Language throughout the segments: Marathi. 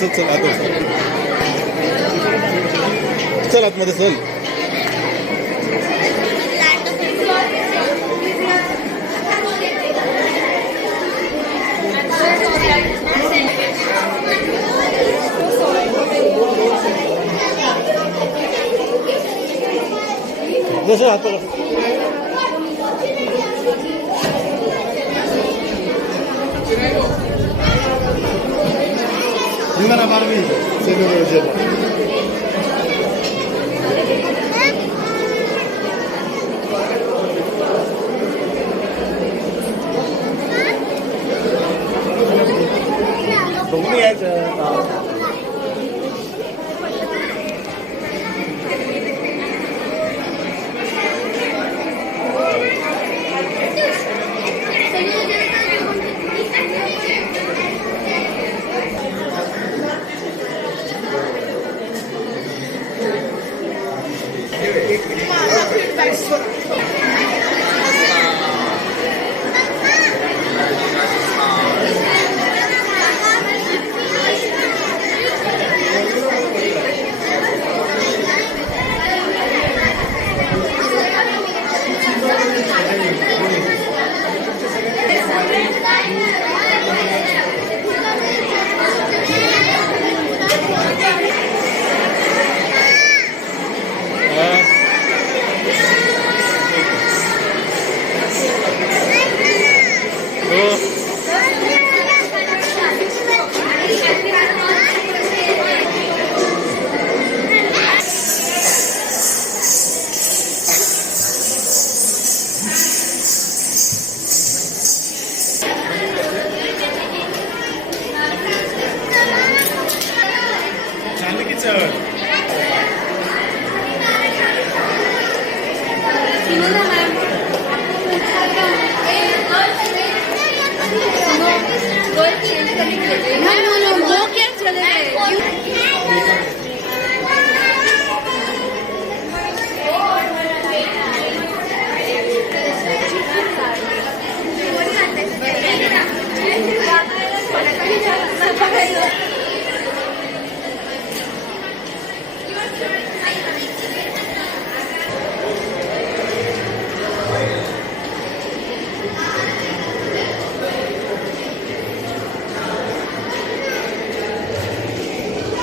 चल चल आता चल आतमध्ये चल. जसं हात Gimana Barbie? Seni göreceğim. Đúng đi anh.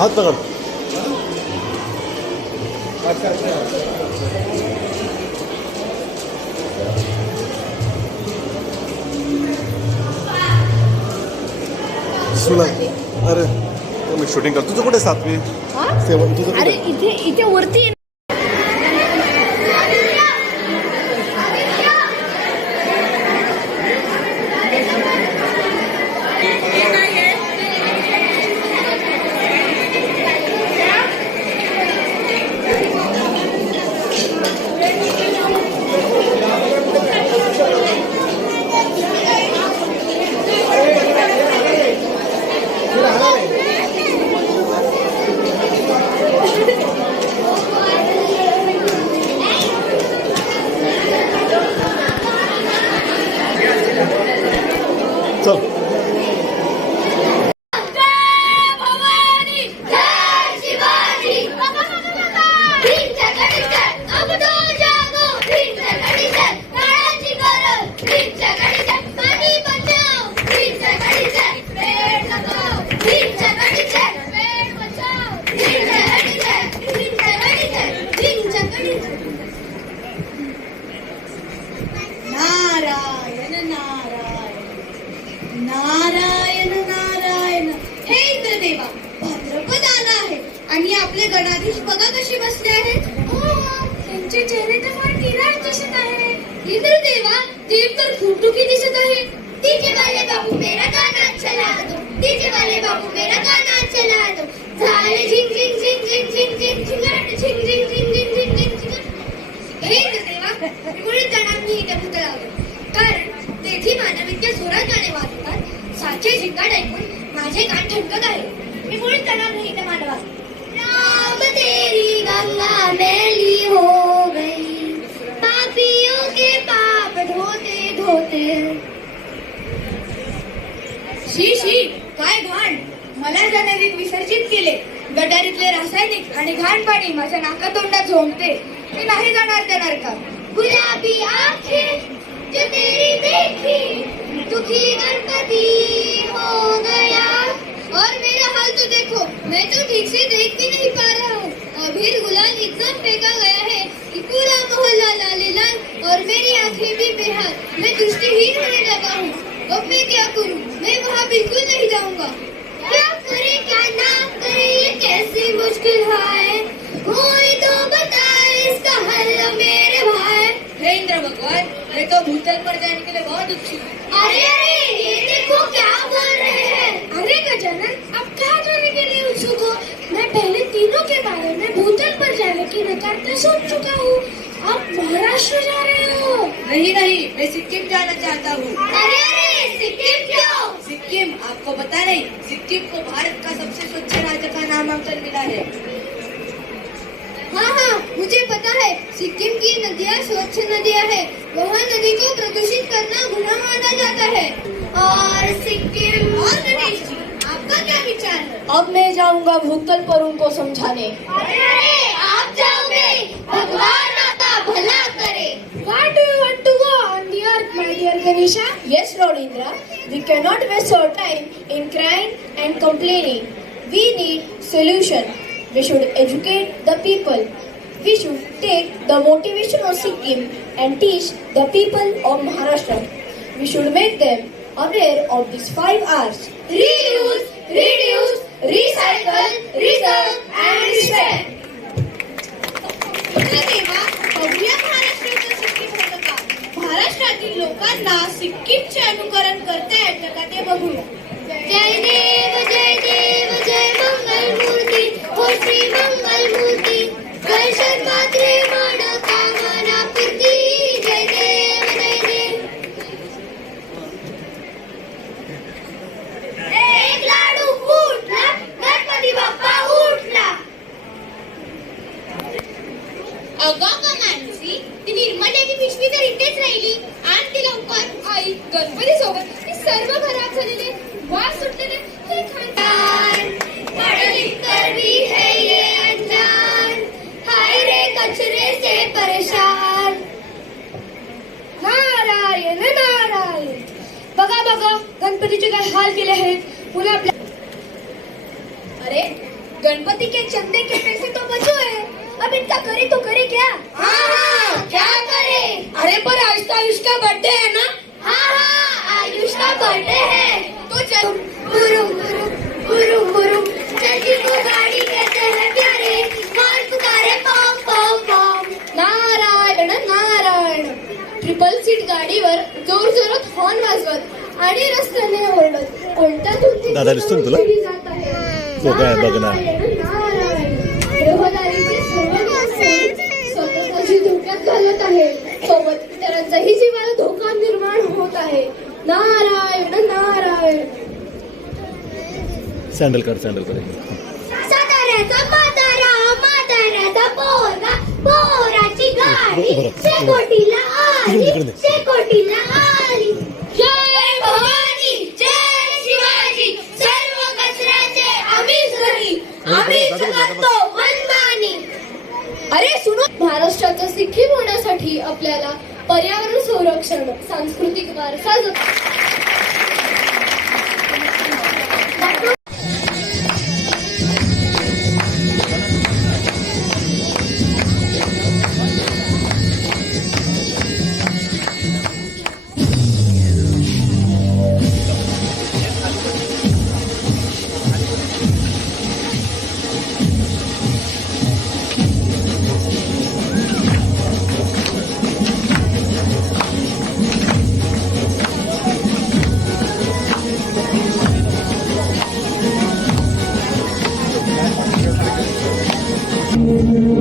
हात पकड. सुना अरे मी शूटिंग करतो. तुझं कुठे 7वी 7 तुझं? अरे इथे इथे वरती नारायण नारायण. हे इंद्रदेवा, भाद्रपद आला आहे आणि आपले गणाधीश बघा कसे बसले आहेत. त्यांचे चेहरे तर फार निराश दिसत आहे. इंद्रदेवा, ते तर फुटुकी दिसत आहे. तिचे वाले बाबू मेरा गाना चला दो, तिचे वाले बाबू मेरा गाना चला दो. झाले झिंग झिंग झिंग झिंग झिंग झिंग झिंगाट झिंग झिंग झिंग झिंग झिंग झिंग झिंग. हे इंद्रदेवा, मी मुळीच जणांनी इथे भूत लावले, कारण तेथी मानविक्य जोरात गाणे वाजवतात. साचे झिंगाट ऐकून माझे कान ठणकत आहे. मी मुळीच जाणार नाही इथे मानवा. राम तेरी गंगा मैली हो गई, पापियों के पाप धोते धोते. शी शी, काय घाण. मला जाणारी विसर्जित केले. गटारीतले रासायनिक आणि घाण पाणी माझ्या नाकातोंडात झोंबते. मी नाही जाणार त्या नरकात. गुलाबी आंखें जो तेरी देखी दुखी गणपति हो गया. और मेरा हाल तो देखो, मैं तो ठीक से देख भी नहीं पा रहा हूँ. अबीर गुलाल एकदम फेंका गया है कि पूरा मोहल्ला लाले लाल और मेरी आंखें भी बेहाल. मैं दृष्टिहीन होने लगा हूँ. अब मैं क्या करूँ? मैं वहाँ बिल्कुल नहीं जाऊँगा. क्या करे क्या ना करे ये कैसी मुश्किल है. कोई तो बताए इसका हल मेरे भाई. हे इंद्र भगवान, मैं तो भूतल पर जाने के लिए बहुत उत्सुक हूँ. अरे अरे ये देखो क्या बोल रहे हैं. अरे गजानन, आप कहाँ जाने के लिए उत्सुक हो? मैं पहले तीनों के बारे में भूतल पर जाने की नकारता सोच चुका हूँ. आप महाराष्ट्र जा रहे हो? नहीं नहीं, मैं सिक्किम जाना चाहता हूँ. अरे अरे सिक्किम क्यों? सिक्किम आपको पता नहीं, सिक्किम को भारत का सबसे स्वच्छ राज्य का नामांकन मिला है. हाँ हाँ, मुझे पता है. सिक्किम की नदियाँ स्वच्छ नदियाँ है. वहाँ नदी को प्रदूषित करना गुनाह माना जाता है. और सिक्किम और गणेश जी, आपका क्या विचार है? अब मैं जाऊंगा भूतल पर उनको समझाने. अरे आप जाओगे, भगवान आपका भला करे. Why do you want to go on the earth, my dear Ganesha? Yes, Lord Indra. We cannot waste our time in crying and complaining. We need solution. We should educate the people. We should take the motivation of Sikkim and teach the people of Maharashtra. We should make them aware of these 5 R's. Reuse, reduce, recycle, reserve and respect. अरे देवा, बघूया महाराष्ट्राचं सिक्कीम होतं का? महाराष्ट्रातील लोकांना सिक्कीमचे अनुकरण करता येतं का ते बघूया. जय देव जय देव जय मंगल मूर्ती हो श्री मंगल मूर्ती. कळशात मात्रे मन कामना पूर्ती. जय देव जय देव. एक लाडू फुटला, गणपती बाप्पा उठला. अगं मानसी, ती निर्मल्याची पिशवी तर इथेच राहिली. आणि ती लवकर. आई, गणपती सोबत ती सर्व खराब झालेले वास सुटलेले हे खानदान. पढ़ लिख कर भी है ये अनजान. हाय रे कचरे से परेशान. नारायण नारायण. बघा बघा, गणपतीचे काय हाल केले आहेत. पुन्हा आपल्या अरे, गणपती के चंदे के पैसे तो बचो है. अब इनका करे तो करे क्या? हाँ, क्या करे? अरे पर आज तो आयुष का बर्थडे है ना. हाँ, आयुष का बर्थडे है. तो चल गुरु गुरु गुरु गुरु जल्दी को गाड़ी कहते हैं प्यारे. मार पुकारे पॉम पॉम पॉम. नारायण नारायण. ट्रिपल सीट गाडीवर जोर जोरात हॉर्न वाजवत आणि रस्त्याने ओरडत कोणत्या धुंदीत दादा दिसतो ना तुला? गेली जात आहे. तो काय बघ ना. नारायण नारायण. रहदारीचे सर्व नियम स्वतःची धोक्यात घालत आहे. सोबत इतरांचाही जीवाला धोका निर्माण होत आहे. नारायण नारायण. सँडल कर सँडल कर. साताऱ्याचा म्हातारा, म्हाताऱ्याचा पोरगा, पोराची गाडी शेकोटीला आली, शेकोटीला आली. जय भवानी, जय शिवाजी. सर्व कचऱ्याचे आम्हीच घरी, आम्हीच करतो मनमानी. अरे सुनो, महाराष्ट्राचं सिक्कीम होण्यासाठी आपल्याला पर्यावरण संरक्षण, सांस्कृतिक वारसा Thank you.